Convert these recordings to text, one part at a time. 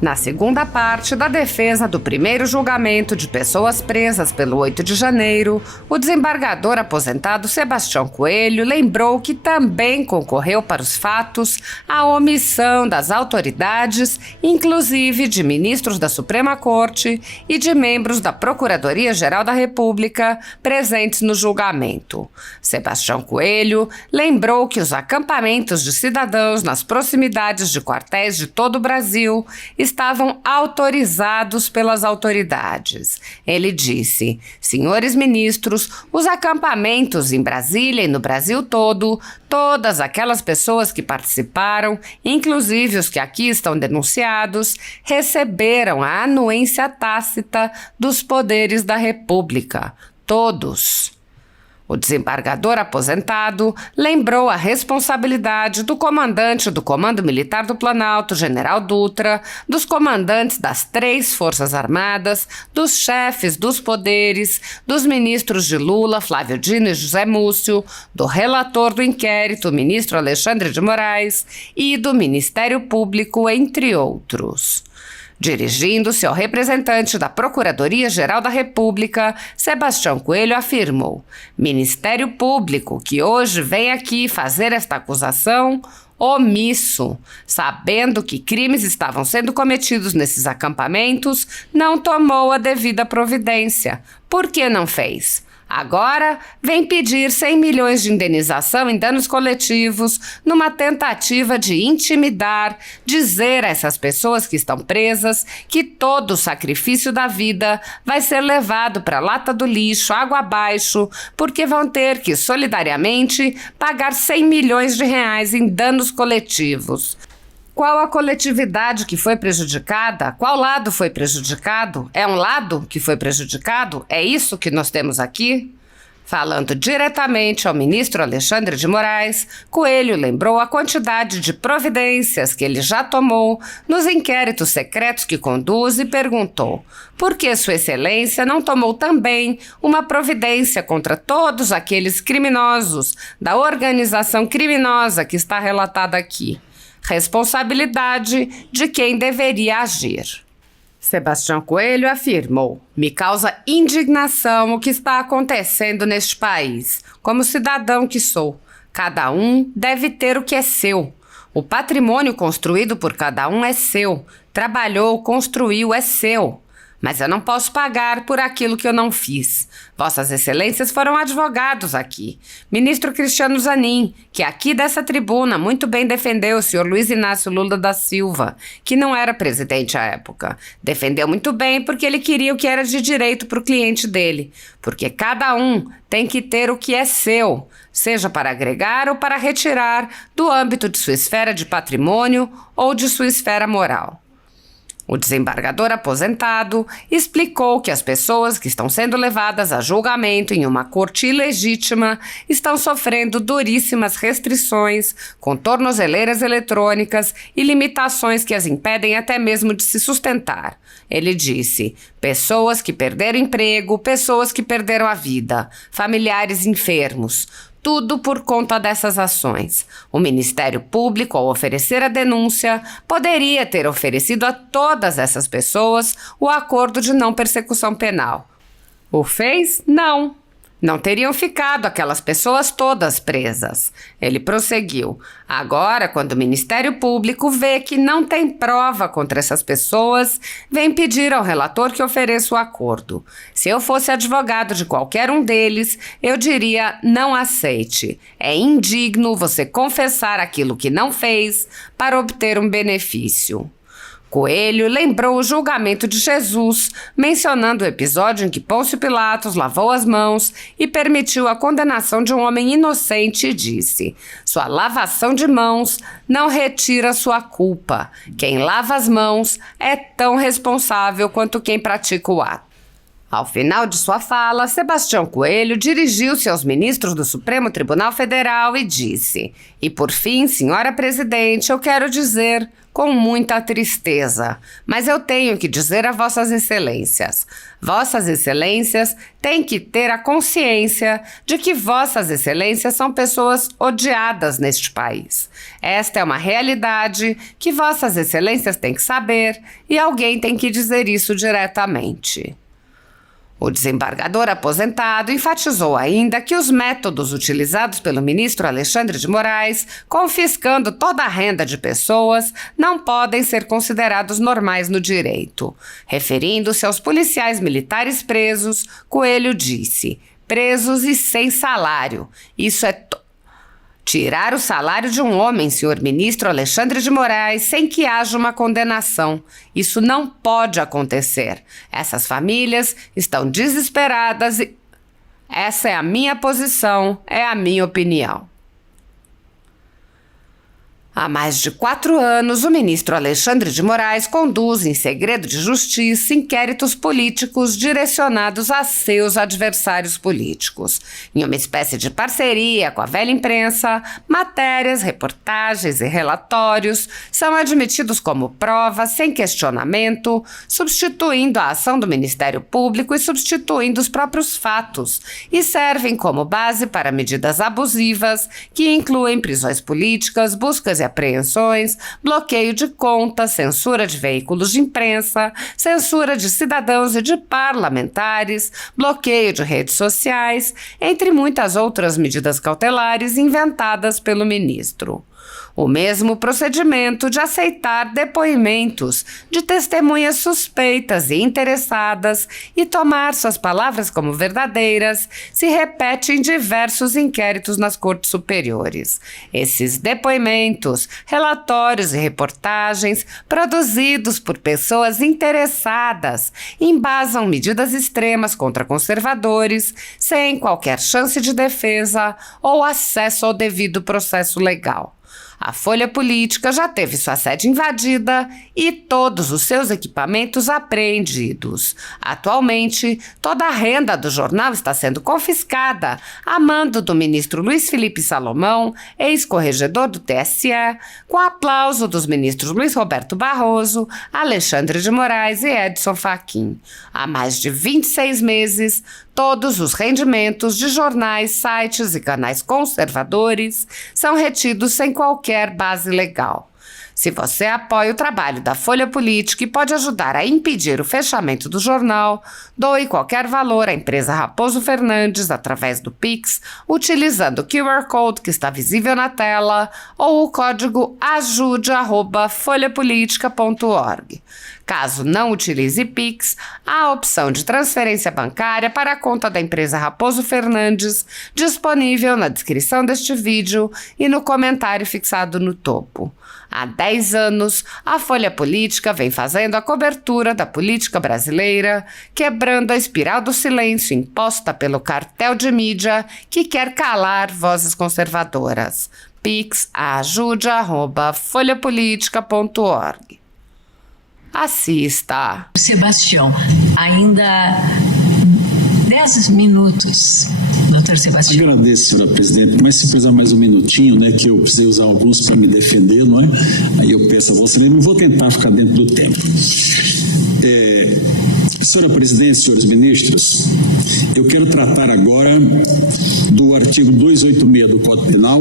Na segunda parte da defesa do primeiro julgamento de pessoas presas pelo 8 de janeiro, o desembargador aposentado Sebastião Coelho lembrou que também concorreu para os fatos a omissão das autoridades, inclusive de ministros da Suprema Corte e de membros da Procuradoria-Geral da República presentes no julgamento. Sebastião Coelho lembrou que os acampamentos de cidadãos nas proximidades de quartéis de todo o Brasil estavam autorizados pelas autoridades. Ele disse: senhores ministros, os acampamentos em Brasília e no Brasil todo, todas aquelas pessoas que participaram, inclusive os que aqui estão denunciados, receberam a anuência tácita dos poderes da República. Todos. O desembargador aposentado lembrou a responsabilidade do comandante do Comando Militar do Planalto, General Dutra, dos comandantes das 3 Forças Armadas, dos chefes dos poderes, dos ministros de Lula, Flávio Dino e José Múcio, do relator do inquérito, ministro Alexandre de Moraes, e do Ministério Público, entre outros. Dirigindo-se ao representante da Procuradoria-Geral da República, Sebastião Coelho afirmou: Ministério Público, que hoje vem aqui fazer esta acusação, omisso, sabendo que crimes estavam sendo cometidos nesses acampamentos, não tomou a devida providência. Por que não fez? Agora, vem pedir 100 milhões de indenização em danos coletivos numa tentativa de intimidar, dizer a essas pessoas que estão presas que todo o sacrifício da vida vai ser levado para a lata do lixo, água abaixo, porque vão ter que, solidariamente, pagar 100 milhões de reais em danos coletivos. Qual a coletividade que foi prejudicada? Qual lado foi prejudicado? É um lado que foi prejudicado? É isso que nós temos aqui? Falando diretamente ao ministro Alexandre de Moraes, Coelho lembrou a quantidade de providências que ele já tomou nos inquéritos secretos que conduz e perguntou: por que Sua Excelência não tomou também uma providência contra todos aqueles criminosos da organização criminosa que está relatada aqui? Responsabilidade de quem deveria agir. Sebastião Coelho afirmou: me causa indignação o que está acontecendo neste país. Como cidadão que sou, cada um deve ter o que é seu. O patrimônio construído por cada um é seu. Trabalhou, construiu, é seu. Mas eu não posso pagar por aquilo que eu não fiz. Vossas Excelências foram advogados aqui. Ministro Cristiano Zanin, que aqui dessa tribuna muito bem defendeu o senhor Luiz Inácio Lula da Silva, que não era presidente à época. Defendeu muito bem porque ele queria o que era de direito para o cliente dele. Porque cada um tem que ter o que é seu, seja para agregar ou para retirar do âmbito de sua esfera de patrimônio ou de sua esfera moral. O desembargador aposentado explicou que as pessoas que estão sendo levadas a julgamento em uma corte ilegítima estão sofrendo duríssimas restrições, com tornozeleiras eletrônicas e limitações que as impedem até mesmo de se sustentar. Ele disse: pessoas que perderam emprego, pessoas que perderam a vida, familiares enfermos. Tudo por conta dessas ações. O Ministério Público, ao oferecer a denúncia, poderia ter oferecido a todas essas pessoas o acordo de não persecução penal. O fez? Não. Não teriam ficado aquelas pessoas todas presas. Ele prosseguiu: agora, quando o Ministério Público vê que não tem prova contra essas pessoas, vem pedir ao relator que ofereça o acordo. Se eu fosse advogado de qualquer um deles, eu diria: não aceite. É indigno você confessar aquilo que não fez para obter um benefício. Coelho lembrou o julgamento de Jesus, mencionando o episódio em que Pôncio Pilatos lavou as mãos e permitiu a condenação de um homem inocente e disse: sua lavação de mãos não retira sua culpa. Quem lava as mãos é tão responsável quanto quem pratica o ato. Ao final de sua fala, Sebastião Coelho dirigiu-se aos ministros do Supremo Tribunal Federal e disse: "E por fim, senhora presidente, eu quero dizer, com muita tristeza, mas eu tenho que dizer a vossas excelências. Vossas excelências têm que ter a consciência de que vossas excelências são pessoas odiadas neste país. Esta é uma realidade que vossas excelências têm que saber e alguém tem que dizer isso diretamente." O desembargador aposentado enfatizou ainda que os métodos utilizados pelo ministro Alexandre de Moraes, confiscando toda a renda de pessoas, não podem ser considerados normais no direito. Referindo-se aos policiais militares presos, Coelho disse: "Presos e sem salário. Isso é tirar o salário de um homem, senhor ministro Alexandre de Moraes, sem que haja uma condenação. Isso não pode acontecer. Essas famílias estão desesperadas e... Essa é a minha posição, é a minha opinião." Há mais de 4 anos, o ministro Alexandre de Moraes conduz, em segredo de justiça, inquéritos políticos direcionados a seus adversários políticos. Em uma espécie de parceria com a velha imprensa, matérias, reportagens e relatórios são admitidos como prova sem questionamento, substituindo a ação do Ministério Público e substituindo os próprios fatos, e servem como base para medidas abusivas que incluem prisões políticas, buscas e apreensões, bloqueio de contas, censura de veículos de imprensa, censura de cidadãos e de parlamentares, bloqueio de redes sociais, entre muitas outras medidas cautelares inventadas pelo ministro. O mesmo procedimento de aceitar depoimentos de testemunhas suspeitas e interessadas e tomar suas palavras como verdadeiras se repete em diversos inquéritos nas cortes superiores. Esses depoimentos, relatórios e reportagens produzidos por pessoas interessadas embasam medidas extremas contra conservadores sem qualquer chance de defesa ou acesso ao devido processo legal. A Folha Política já teve sua sede invadida e todos os seus equipamentos apreendidos. Atualmente, toda a renda do jornal está sendo confiscada a mando do ministro Luiz Felipe Salomão, ex-corregedor do TSE, com aplauso dos ministros Luiz Roberto Barroso, Alexandre de Moraes e Edson Fachin. Há mais de 26 meses, todos os rendimentos de jornais, sites e canais conservadores são retidos sem qualquer base legal. Se você apoia o trabalho da Folha Política e pode ajudar a impedir o fechamento do jornal, doe qualquer valor à empresa Raposo Fernandes através do Pix, utilizando o QR Code que está visível na tela ou o código ajude@folhapolitica.org. Caso não utilize Pix, há a opção de transferência bancária para a conta da empresa Raposo Fernandes, disponível na descrição deste vídeo e no comentário fixado no topo. Há 10 anos, a Folha Política vem fazendo a cobertura da política brasileira, quebrando a espiral do silêncio imposta pelo cartel de mídia que quer calar vozes conservadoras. Pix ajude@folhapolitica.org. Assista. Sebastião, ainda 10 minutos, doutor Sebastião. Agradeço, senhora presidente, mas se precisar mais um minutinho, né, que eu precisei usar alguns para me defender, não é? Aí eu peço a você, não vou tentar ficar dentro do tempo. Senhora presidente, senhores ministros, eu quero tratar agora do artigo 286 do Código Penal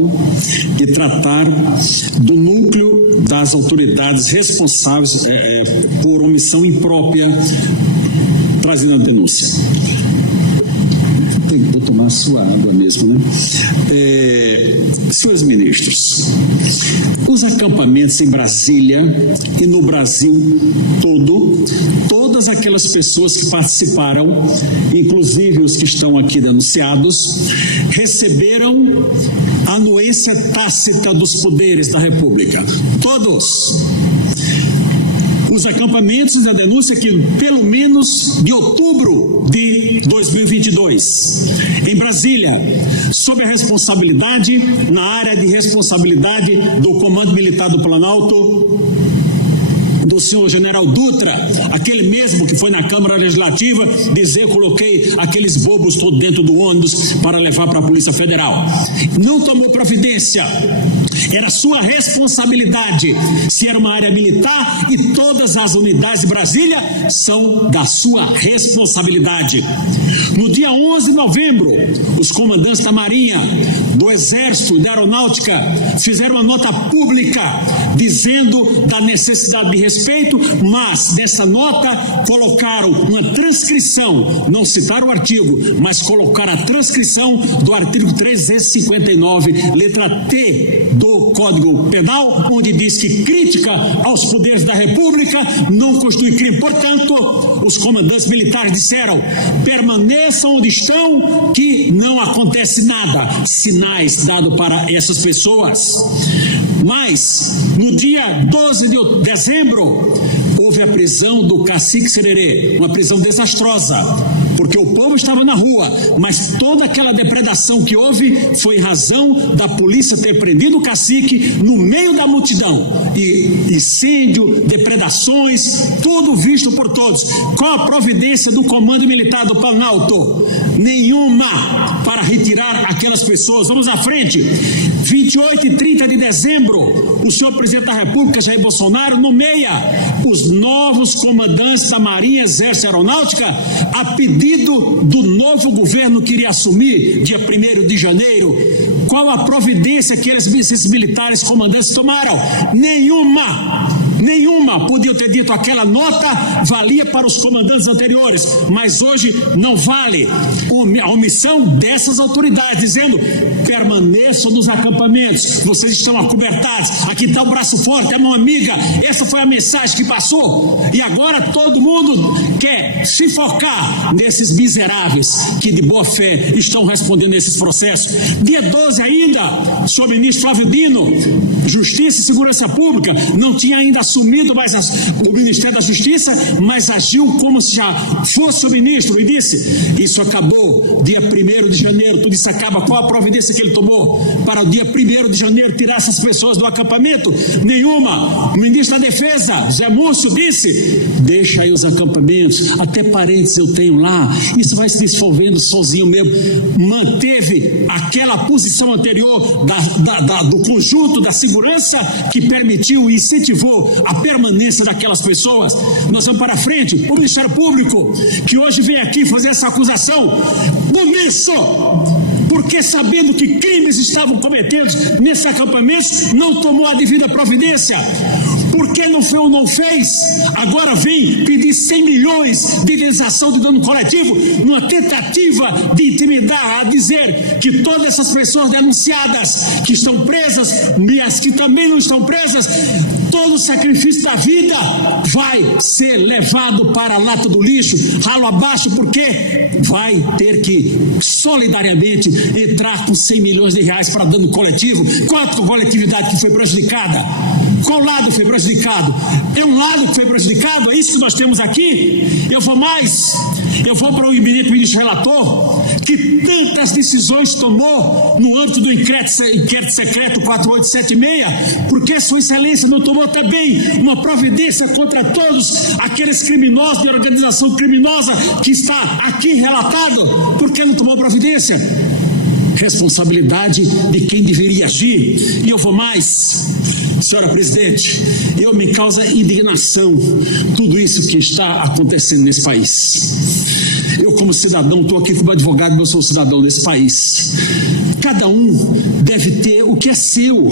e tratar do núcleo das autoridades responsáveis por omissão imprópria trazida na denúncia. Vou tomar sua água mesmo, né? Senhores ministros, os acampamentos em Brasília e no Brasil todo, todas aquelas pessoas que participaram, inclusive os que estão aqui denunciados, receberam a anuência tácita dos poderes da República. Todos. Os acampamentos da denúncia que pelo menos de outubro de 2022, em Brasília, sob a responsabilidade, na área de responsabilidade do Comando Militar do Planalto, do senhor general Dutra, aquele mesmo que foi na Câmara Legislativa dizer: eu coloquei aqueles bobos todos dentro do ônibus para levar para a Polícia Federal. Não tomou providência. Era sua responsabilidade. Se era uma área militar, e todas as unidades de Brasília são da sua responsabilidade. No dia 11 de novembro, os comandantes da Marinha, do Exército e da Aeronáutica fizeram uma nota pública dizendo da necessidade de respeito, mas nessa nota colocaram uma transcrição, não citaram o artigo, mas colocaram a transcrição do artigo 359, letra T do Código Penal, onde diz que crítica aos poderes da República não constitui crime. Portanto, os comandantes militares disseram: permaneçam onde estão, que não acontece nada. Sinais dados para essas pessoas. Mas, no dia 12 de dezembro, houve a prisão do cacique Sererê, uma prisão desastrosa, porque o povo estava na rua, mas toda aquela depredação que houve foi em razão da polícia ter prendido o cacique no meio da multidão. E incêndio, depredações, tudo visto por todos. Qual a providência do Comando Militar do Planalto? Nenhuma para retirar aquelas pessoas. Vamos à frente. 28 e 30 de dezembro, o senhor presidente da República, Jair Bolsonaro, nomeia os novos comandantes da Marinha, Exército e Aeronáutica a pedido do novo governo que iria assumir dia 1º de janeiro. Qual a providência que esses militares comandantes tomaram? Nenhuma. Podiam ter dito: aquela nota valia para os comandantes anteriores, mas hoje não vale. A omissão dessas autoridades, dizendo: permaneçam nos acampamentos, vocês estão acobertados, aqui está o braço forte, é a mão amiga. Essa foi a mensagem que passou, e agora todo mundo quer se focar nesses miseráveis que de boa fé estão respondendo a esses processos. Dia 12 ainda, o senhor ministro Flávio Dino, Justiça e Segurança Pública, não tinha ainda assumido mais o Ministério da Justiça, mas agiu como se já fosse o ministro e disse: isso acabou dia 1º de janeiro, tudo isso acaba. Qual a providência que ele tomou para o dia 1º de janeiro tirar essas pessoas do acampamento? Nenhuma. O ministro da Defesa, Zé Múcio, disse: deixa aí os acampamentos, até parentes eu tenho lá, isso vai se dissolvendo sozinho mesmo. Manteve aquela posição anterior do conjunto da segurança que permitiu e incentivou a permanência daquelas pessoas. Nós vamos para frente. O Ministério Público, que hoje vem aqui fazer essa acusação, omisso, porque sabendo que crimes estavam cometidos nesses acampamentos, não tomou a devida providência. Por que não foi ou não fez? Agora vem pedir 100 milhões de indenização do dano coletivo, numa tentativa de intimidar, a dizer que todas essas pessoas denunciadas, que estão presas, e as que também não estão presas, todo o sacrifício da vida vai ser levado para a lata do lixo, ralo abaixo, porque vai ter que solidariamente entrar com 100 milhões de reais para dano coletivo. Qual a coletividade que foi prejudicada? Qual lado foi prejudicado? É um lado que foi prejudicado? É isso que nós temos aqui? Eu vou para o eminente ministro relator, que tantas decisões tomou no âmbito do inquérito secreto 4876, porque Sua Excelência não tomou também uma providência contra todos aqueles criminosos de organização criminosa que está aqui relatado? Por que não tomou providência? Responsabilidade de quem deveria agir. E eu vou mais, senhora presidente, me causa indignação tudo isso que está acontecendo nesse país. Eu, como cidadão, estou aqui como advogado, eu sou cidadão desse país. Cada um deve ter o que é seu.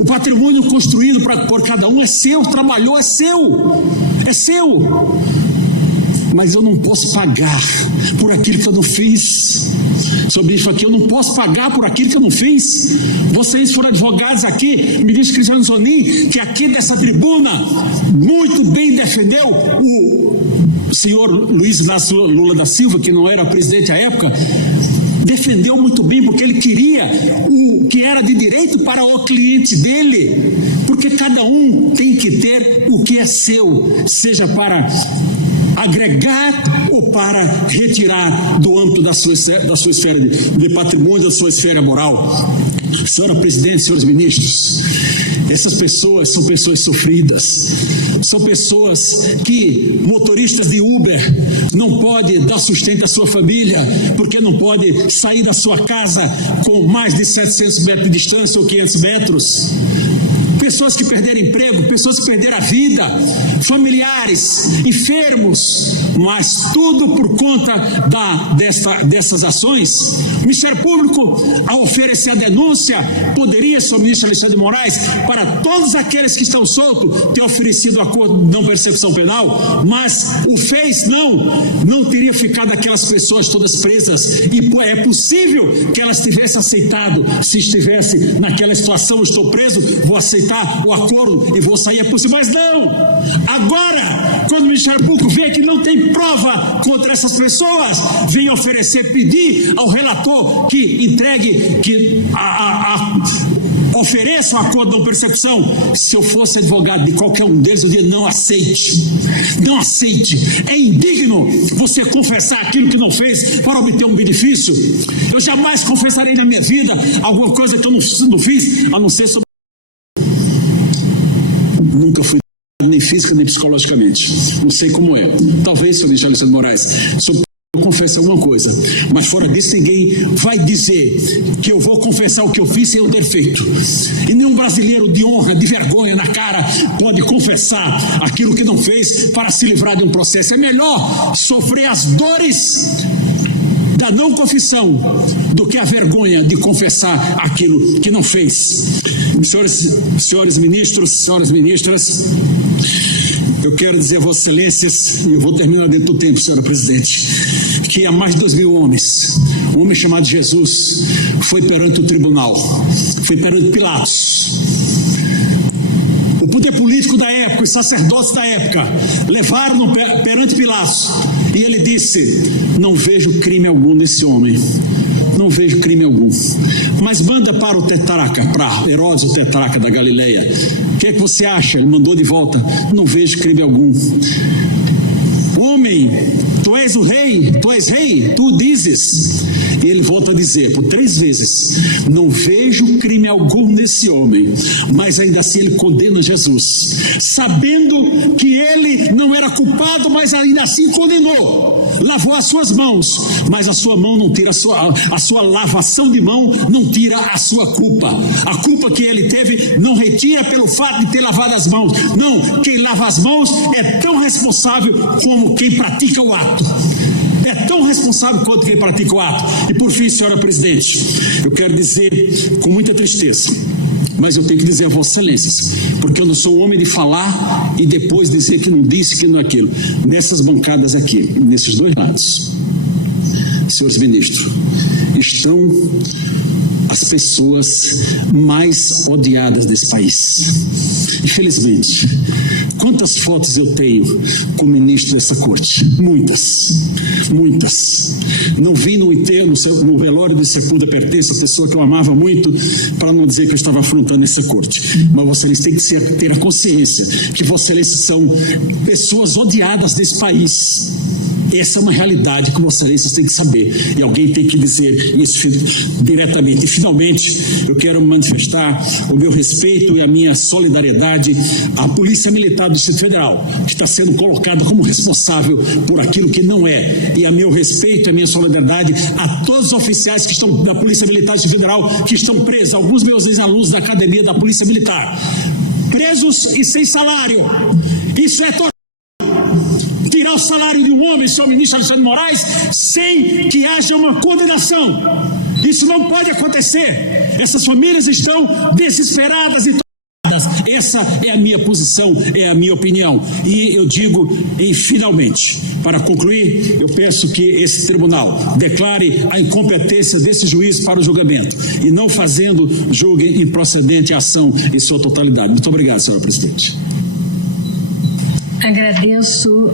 O patrimônio construído por cada um é seu, trabalhou, é seu. É seu. Mas eu não posso pagar por aquilo que eu não fiz. Sobre isso aqui, eu não posso pagar por aquilo que eu não fiz. Vocês foram advogados aqui, ministro Cristiano Zanin, que aqui dessa tribuna muito bem defendeu o senhor Luiz Inácio Lula da Silva, que não era presidente à época, defendeu muito bem, porque ele queria o que era de direito para o cliente dele, porque cada um tem que ter o que é seu, seja para agregar ou para retirar do âmbito da sua esfera de patrimônio, da sua esfera moral. Senhora presidente, senhores ministros, Essas pessoas são pessoas sofridas, são pessoas que, motoristas de Uber, não podem dar sustento à sua família, porque não pode sair da sua casa com mais de 700 metros de distância ou 500 metros. Pessoas que perderam emprego, pessoas que perderam a vida, familiares, enfermos, mas tudo por conta dessas ações. O Ministério Público, ao oferecer a denúncia, poderia, senhor ministro Alexandre de Moraes, para todos aqueles que estão soltos, ter oferecido o acordo de não persecução penal, mas o fez não teria ficado aquelas pessoas todas presas, e é possível que elas tivessem aceitado. Se estivesse naquela situação, eu estou preso, vou aceitar o acordo e vou sair, é possível, mas não. Agora, quando o Ministério Público vê que não tem prova contra essas pessoas, vem oferecer, pedir ao relator que entregue, que ofereça o acordo de não persecução. Se eu fosse advogado de qualquer um deles, eu diria: não aceite, não aceite. É indigno você confessar aquilo que não fez para obter um benefício. Eu jamais confessarei na minha vida alguma coisa que eu não fiz, a não ser sobre... Nunca fui nem física nem psicologicamente. Não sei como é. Talvez, senhor ministro Alexandre de Moraes, eu confesso alguma coisa, mas fora disso ninguém vai dizer que eu vou confessar o que eu fiz sem eu ter feito. E nenhum brasileiro de honra, de vergonha na cara, pode confessar aquilo que não fez para se livrar de um processo. É melhor sofrer as dores da não confissão do que a vergonha de confessar aquilo que não fez. Senhores ministros, senhoras ministras, eu quero dizer a Vossas Excelências, e eu vou terminar dentro do tempo, senhora presidente, que há mais de 2.000 homens, um homem chamado Jesus, foi perante o tribunal, foi perante Pilatos. O poder político da época, os sacerdotes da época, levaram perante Pilatos, e ele disse: não vejo crime algum nesse homem, não vejo crime algum. Mas manda para o tetrarca, para Herodes, o tetrarca da Galileia. O que é que você acha? Ele mandou de volta: não vejo crime algum. Homem, tu és o rei, tu és rei, tu dizes. E ele volta a dizer por 3 vezes: não vejo crime algum nesse homem. Mas ainda assim ele condena Jesus, sabendo que ele não era culpado, mas ainda assim condenou. Lavou as suas mãos, mas a sua mão não tira a sua lavação de mão não tira a sua culpa. A culpa que ele teve não retira pelo fato de ter lavado as mãos. Não, quem lava as mãos é tão responsável como quem pratica o ato. É tão responsável quanto quem pratica o ato. E por fim, senhora presidente, eu quero dizer com muita tristeza, mas eu tenho que dizer a Vossas Excelências, porque eu não sou homem de falar e depois dizer que não disse, que não é aquilo. Nessas bancadas aqui, nesses 2 lados, senhores ministros, estão as pessoas mais odiadas desse país. Infelizmente, quantas fotos eu tenho com o ministro dessa corte? Muitas, muitas. Não vi no enterro, no velório de Sepúlveda Pertence, a pessoa que eu amava muito, para não dizer que eu estava afrontando essa corte. Mas vocês têm que ter a consciência que vocês são pessoas odiadas desse país. Essa é uma realidade que vocês têm que saber, e alguém tem que dizer isso diretamente. E finalmente eu quero manifestar o meu respeito e a minha solidariedade à Polícia Militar do Distrito Federal, que está sendo colocada como responsável por aquilo que não é, e a meu respeito e a minha solidariedade a todos os oficiais que estão da Polícia Militar do Distrito Federal, que estão presos, alguns meus ex-alunos da Academia da Polícia Militar, presos e sem salário. Isso é tirar o salário de um homem, senhor ministro Alexandre de Moraes, sem que haja uma condenação. Isso não pode acontecer. Essas famílias estão desesperadas e tomadas. Essa é a minha posição, é a minha opinião. E eu digo, e finalmente, para concluir, eu peço que esse tribunal declare a incompetência desse juiz para o julgamento e não fazendo julgue improcedente a ação em sua totalidade. Muito obrigado, senhora presidente. Agradeço.